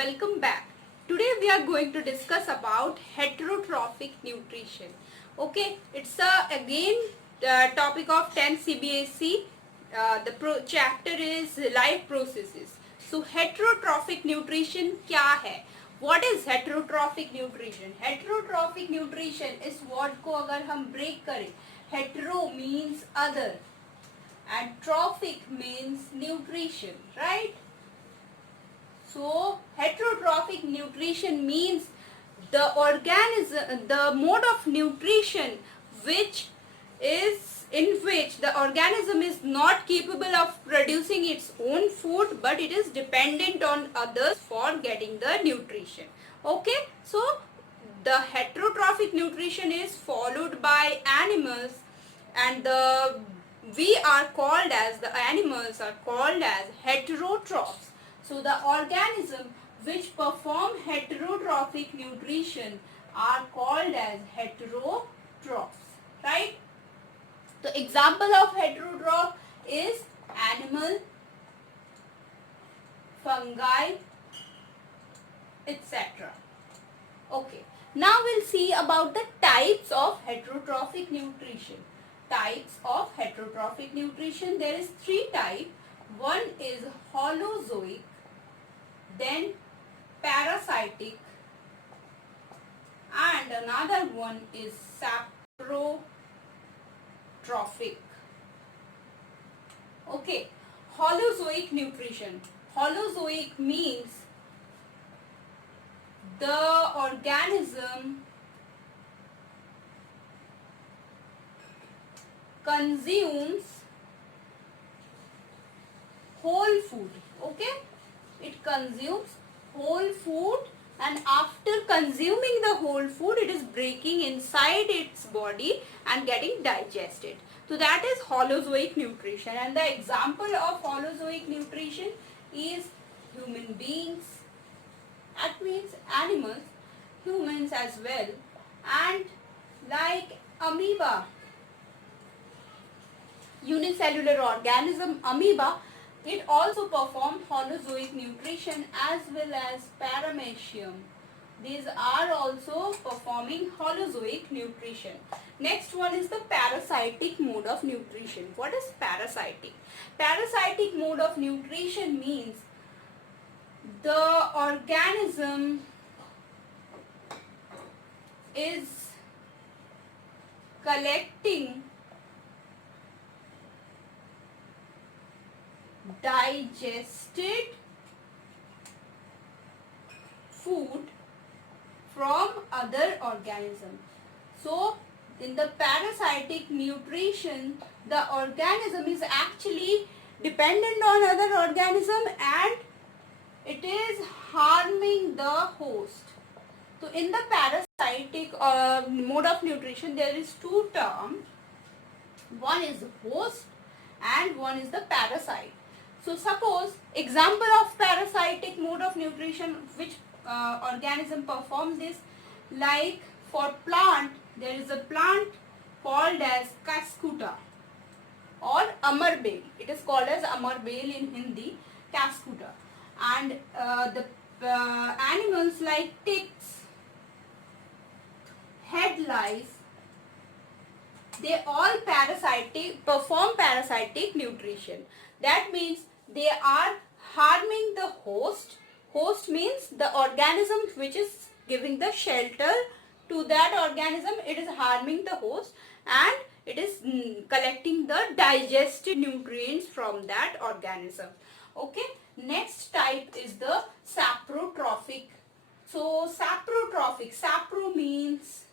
welcome back. Today we are going to discuss about heterotrophic nutrition. Okay, it's again topic of 10 CBSE. The chapter is life processes. So heterotrophic nutrition क्या है? What is heterotrophic nutrition? Heterotrophic nutrition is what को अगर हम break करें, hetero means other and trophic means nutrition, right? So heterotrophic nutrition means the organism, the mode of nutrition which is in which the organism is not capable of producing its own food, but it is dependent on others for getting the nutrition. Okay, so the heterotrophic nutrition is followed by animals, and we are called as, the animals are called as heterotrophs. So the organism which perform heterotrophic nutrition are called as heterotrophs, right? The example of heterotroph is animal, fungi, etc. Okay, now we'll see about the types of heterotrophic nutrition. Types of heterotrophic nutrition, there is 3 types. One is holozoic, then parasitic, and another one is saprotrophic. Okay, holozoic nutrition. Holozoic means the organism consumes whole food. Okay, it consumes whole food, and after consuming the whole food, it is breaking inside its body and getting digested. So that is holozoic nutrition, and the example of holozoic nutrition is human beings, that means animals, humans as well, and like amoeba, unicellular organism amoeba, it also performs holozoic nutrition, as well as paramecium. These are also performing holozoic nutrition. Next one is the parasitic mode of nutrition. What is parasitic? Parasitic mode of nutrition means the organism is collecting digested food from other organisms. So in the parasitic nutrition, the organism is actually dependent on other organism and it is harming the host. So in the parasitic mode of nutrition, there is 2 terms. One is host and one is the parasite. So suppose example of parasitic mode of nutrition, which organism performs this, like for plant, there is a plant called as cascuta or amarbel. It is called as amarbel in Hindi, cascuta. And the animals like ticks, head lice, they all perform parasitic nutrition. That means they are harming the host. Host means the organism which is giving the shelter to that organism. It is harming the host and it is collecting the digested nutrients from that organism. Okay, next type is the saprotrophic. So saprotrophic, sapro means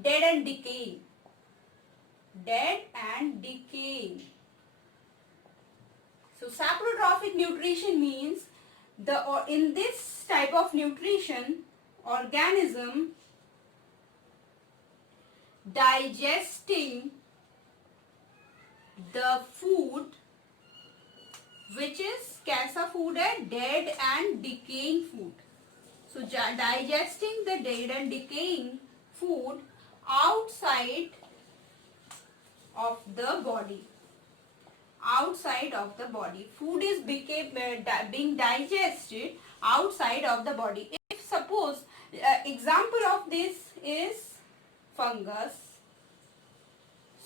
dead and decaying. Dead and decaying. So saprotrophic nutrition means in this type of nutrition, organism digesting the food which is kaisa food hai, dead and decaying food. So digesting the dead and decaying food outside of the body. Outside of the body. Food is being digested outside of the body. If suppose example of this is fungus.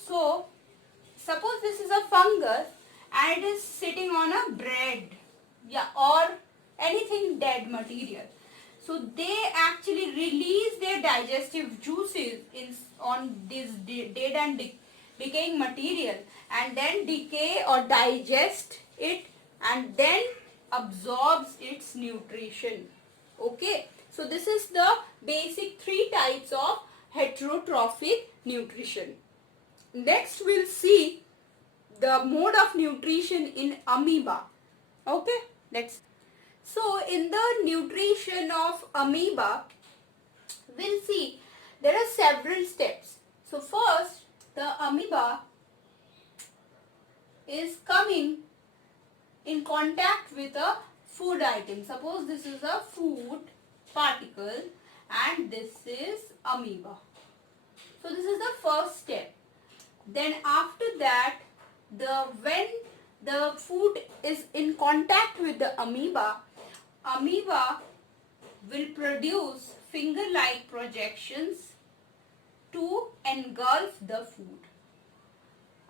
So suppose this is a fungus and it is sitting on a bread, yeah, or anything dead material. So they actually release their digestive juices on this dead and decaying material, and then decay or digest it, and then absorbs its nutrition. Okay, so this is the basic 3 types of heterotrophic nutrition. Next we'll see the mode of nutrition in amoeba. Okay, so in the nutrition of amoeba, we'll see there are several steps. So first, the amoeba is coming in contact with a food item. Suppose this is a food particle and this is amoeba. So this is the first step. Then after that, when the food is in contact with the amoeba, amoeba will produce finger-like projections to engulf the food.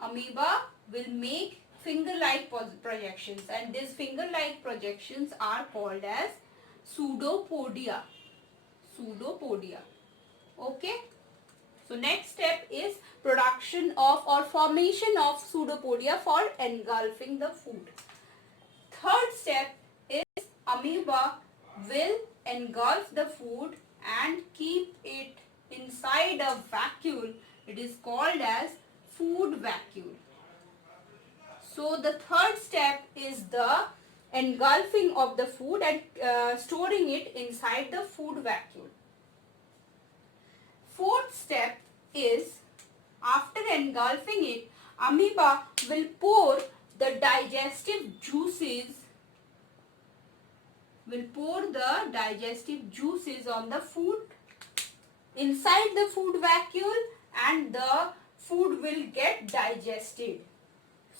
Amoeba will make finger-like projections, and these finger-like projections are called as pseudopodia. Pseudopodia. Okay. So next step is production of or formation of pseudopodia for engulfing the food. Third step is amoeba will engulf the food and keep it inside a vacuole. It is called as food vacuole. So the third step is the engulfing of the food and storing it inside the food vacuole. Fourth step is, after engulfing it, amoeba will pour the digestive juices on the food inside the food vacuole, and the food will get digested.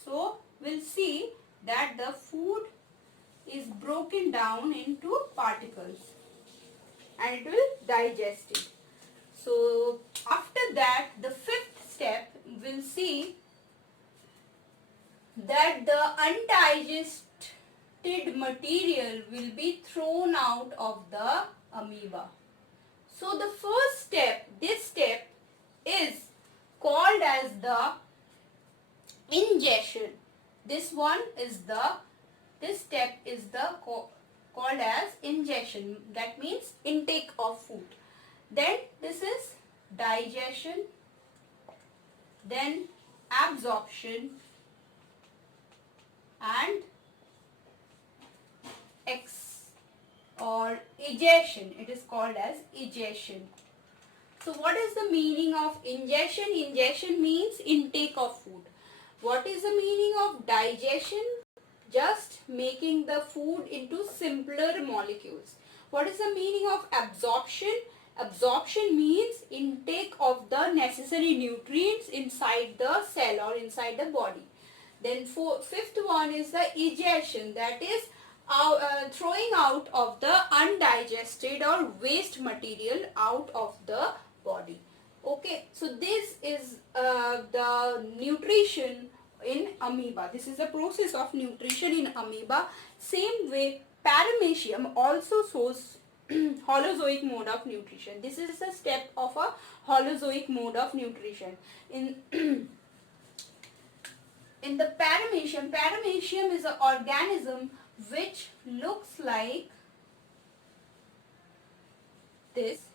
So we'll see that the food is broken down into particles and it will digest it. So after that, the fifth step, we'll see that the undigested material will be thrown out of the amoeba. So the first step, this step is called as the ingestion. This step is called as ingestion. That means intake of food. Then this is digestion, then absorption, and egestion. It is called as egestion. So what is the meaning of ingestion? Ingestion means intake of food. What is the meaning of digestion? Just making the food into simpler molecules. What is the meaning of absorption? Absorption means intake of the necessary nutrients inside the cell or inside the body. Then fifth one is the egestion, that is throwing out of the undigested or waste material out of the body. Okay, so this is the nutrition in amoeba. This is the process of nutrition in amoeba. Same way, paramecium also shows Holozoic mode of nutrition. This is a step of a Holozoic mode of nutrition. In the paramecium is an organism which looks like this,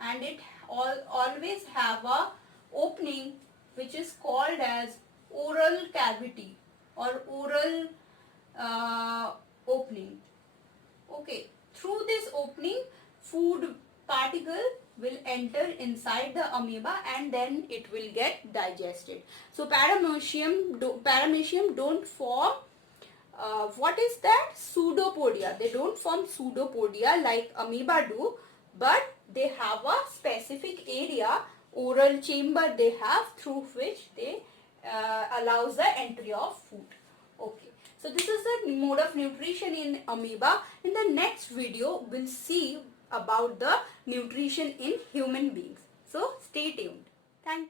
and it always have a opening which is called as oral cavity or oral opening. Okay, through this opening, food particle will enter inside the amoeba and then it will get digested. So paramecium don't form what is that? Pseudopodia. They don't form pseudopodia like amoeba do, but they have a specific area, oral chamber they have, through which they allows the entry of food. Okay, so this is the mode of nutrition in amoeba. In the next video, we'll see about the nutrition in human beings. So stay tuned. Thank you.